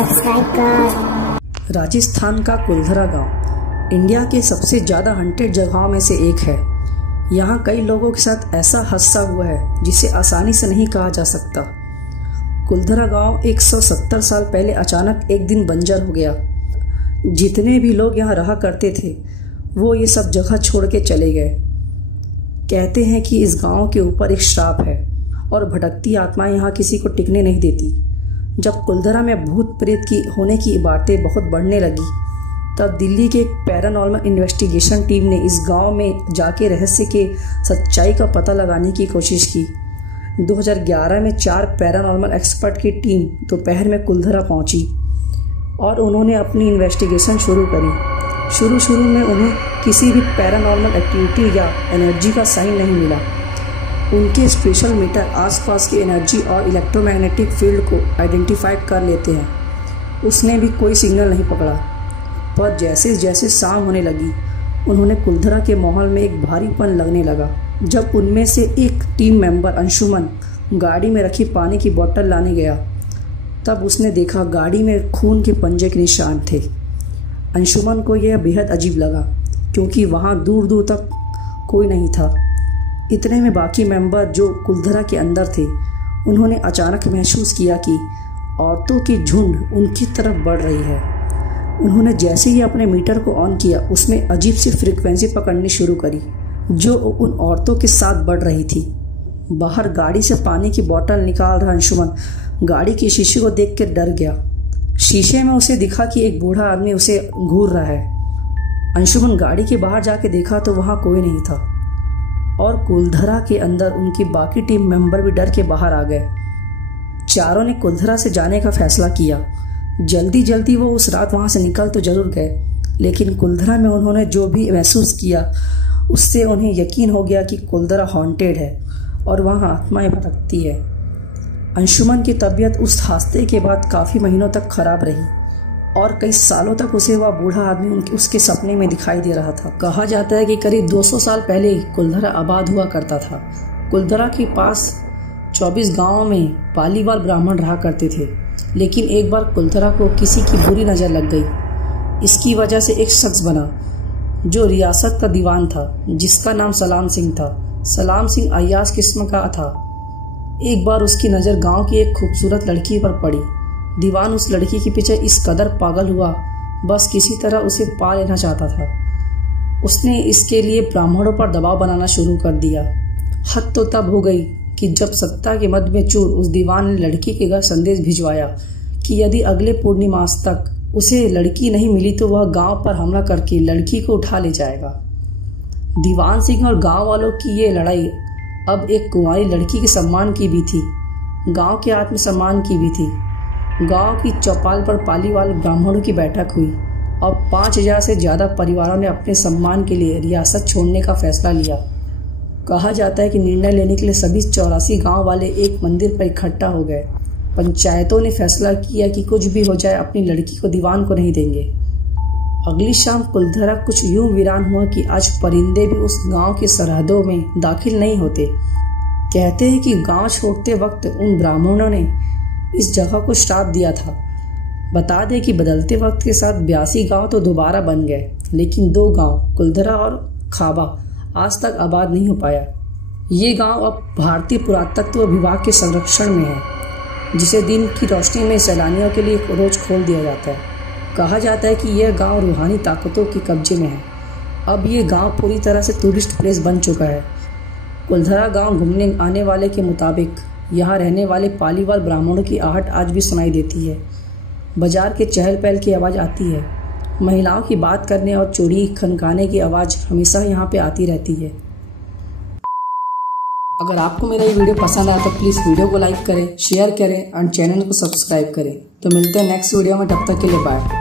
Subscribe कर। राजस्थान का कुलधरा गांव इंडिया के सबसे ज़्यादा हंटेड जगहों में से एक है। यहाँ कई लोगों के साथ ऐसा हादसा हुआ है जिसे आसानी से नहीं कहा जा सकता। कुलधरा गांव 170 साल पहले अचानक एक दिन बंजर हो गया। जितने भी लोग यहाँ रहा करते थे वो ये सब जगह छोड़ के चले गए। कहते हैं कि इस गांव के ऊपर एक श्राप है और भटकती आत्माएं यहाँ किसी को टिकने नहीं देती। जब कुलधरा में भूत प्रेत की होने की बातें बहुत बढ़ने लगी तब दिल्ली के एक पैरानॉर्मल इन्वेस्टिगेशन टीम ने इस गांव में जाके रहस्य के सच्चाई का पता लगाने की कोशिश की। 2011 में 4 पैरानॉर्मल एक्सपर्ट की टीम दोपहर में कुलधरा पहुंची और उन्होंने अपनी इन्वेस्टिगेशन शुरू करी। शुरू में उन्हें किसी भी पैरानॉर्मल एक्टिविटी या एनर्जी का साइन नहीं मिला। उनके स्पेशल मीटर आसपास की एनर्जी और इलेक्ट्रोमैग्नेटिक फील्ड को आइडेंटिफाई कर लेते हैं। उसने भी कोई सिग्नल नहीं पकड़ा। पर जैसे जैसे शाम होने लगी उन्होंने कुलधरा के माहौल में एक भारीपन लगने लगा। जब उनमें से एक टीम मेंबर अंशुमन गाड़ी में रखी पानी की बोतल लाने गया तब उसने देखा गाड़ी में खून के पंजे के निशान थे। अंशुमन को यह बेहद अजीब लगा क्योंकि वहाँ दूर दूर तक कोई नहीं था। इतने में बाकी मेंबर जो कुलधरा के अंदर थे उन्होंने अचानक महसूस किया कि औरतों की झुंड उनकी तरफ बढ़ रही है। उन्होंने जैसे ही अपने मीटर को ऑन किया उसमें अजीब सी फ्रीक्वेंसी पकड़नी शुरू करी जो उन औरतों के साथ बढ़ रही थी। बाहर गाड़ी से पानी की बोतल निकाल रहा अंशुमन गाड़ी के शीशे को देख कर डर गया। शीशे में उसे दिखा कि एक बूढ़ा आदमी उसे घूर रहा है। अंशुमन गाड़ी के बाहर जाके देखा तो वहाँ कोई नहीं था और कुलधरा के अंदर उनकी बाकी टीम मेंबर भी डर के बाहर आ गए। चारों ने कुलधरा से जाने का फैसला किया। जल्दी वो उस रात वहाँ से निकल तो जरूर गए, लेकिन कुलधरा में उन्होंने जो भी महसूस किया उससे उन्हें यकीन हो गया कि कुलधरा हॉन्टेड है और वहाँ आत्माएं भटकती है। अंशुमन की तबीयत उस हादसे के बाद काफ़ी महीनों तक खराब रही और कई सालों तक उसे वह बूढ़ा आदमी उसके सपने में दिखाई दे रहा था। कहा जाता है कि करीब 200 साल पहले कुलधरा आबाद हुआ करता था। कुलधरा के पास 24 गांवों में पालीवाल ब्राह्मण रहा करते थे, लेकिन एक बार कुलधरा को किसी की बुरी नज़र लग गई। इसकी वजह से एक शख्स बना जो रियासत का दीवान था जिसका नाम सलाम सिंह था। सलाम सिंह अय्याज किस्म का था। एक बार उसकी नज़र गाँव की एक खूबसूरत लड़की पर पड़ी। दीवान उस लड़की के पीछे इस कदर पागल हुआ, बस किसी तरह उसे पा लेना चाहता था। उसने इसके लिए ब्राह्मणों पर दबाव बनाना शुरू कर दिया। हद तो तब हो गई कि जब सत्ता के मद में चूर उस दीवान ने लड़की के घर संदेश भिजवाया कि यदि अगले पूर्णिमास तक उसे लड़की नहीं मिली तो वह गांव पर हमला करके लड़की को उठा ले जाएगा। दीवान सिंह और गांव वालों की ये लड़ाई अब एक कुंवारी लड़की के सम्मान की भी थी, गांव के आत्मसम्मान की भी थी। गांव की चौपाल पर पालीवाल ब्राह्मणों की बैठक हुई और 5000 से ज्यादा परिवारों ने अपने सम्मान के लिए रियासत छोड़ने का फैसला लिया। कहा जाता है कि निर्णय लेने के लिए सभी 84 गांव वाले एक मंदिर पर इकट्ठा हो गए। पंचायतों ने फैसला किया कि कुछ भी हो जाए अपनी लड़की को दीवान को नहीं देंगे। अगली शाम कुलधरा कुछ यूं वीरान हुआ कि आज परिंदे भी उस गांव की सरहदों में दाखिल नहीं होते। कहते हैं कि गांव छोड़ते वक्त उन ब्राह्मणों ने इस जगह को श्राप दिया था। बता दें कि बदलते वक्त के साथ 82 गांव तो दोबारा बन गए, लेकिन 2 गांव कुलधरा और खाबा आज तक आबाद नहीं हो पाया। ये गांव अब भारतीय पुरातत्व विभाग के संरक्षण में है, जिसे दिन की रोशनी में सैलानियों के लिए रोज खोल दिया जाता है। कहा जाता है कि यह गांव रूहानी ताकतों के कब्जे में है। अब ये गांव पूरी तरह से टूरिस्ट प्लेस बन चुका है। कुलधरा गांव घूमने आने वाले के मुताबिक यहाँ रहने वाले पालीवाल ब्राह्मणों की आहट आज भी सुनाई देती है। बाजार के चहल पहल की आवाज़ आती है। महिलाओं की बात करने और चूड़ी खनकाने की आवाज़ हमेशा यहाँ पे आती रहती है। अगर आपको मेरा ये वीडियो पसंद आया तो प्लीज़ वीडियो को लाइक करें, शेयर करें और चैनल को सब्सक्राइब करें। तो मिलते हैं नेक्स्ट वीडियो में, तब तक के लिए बाय।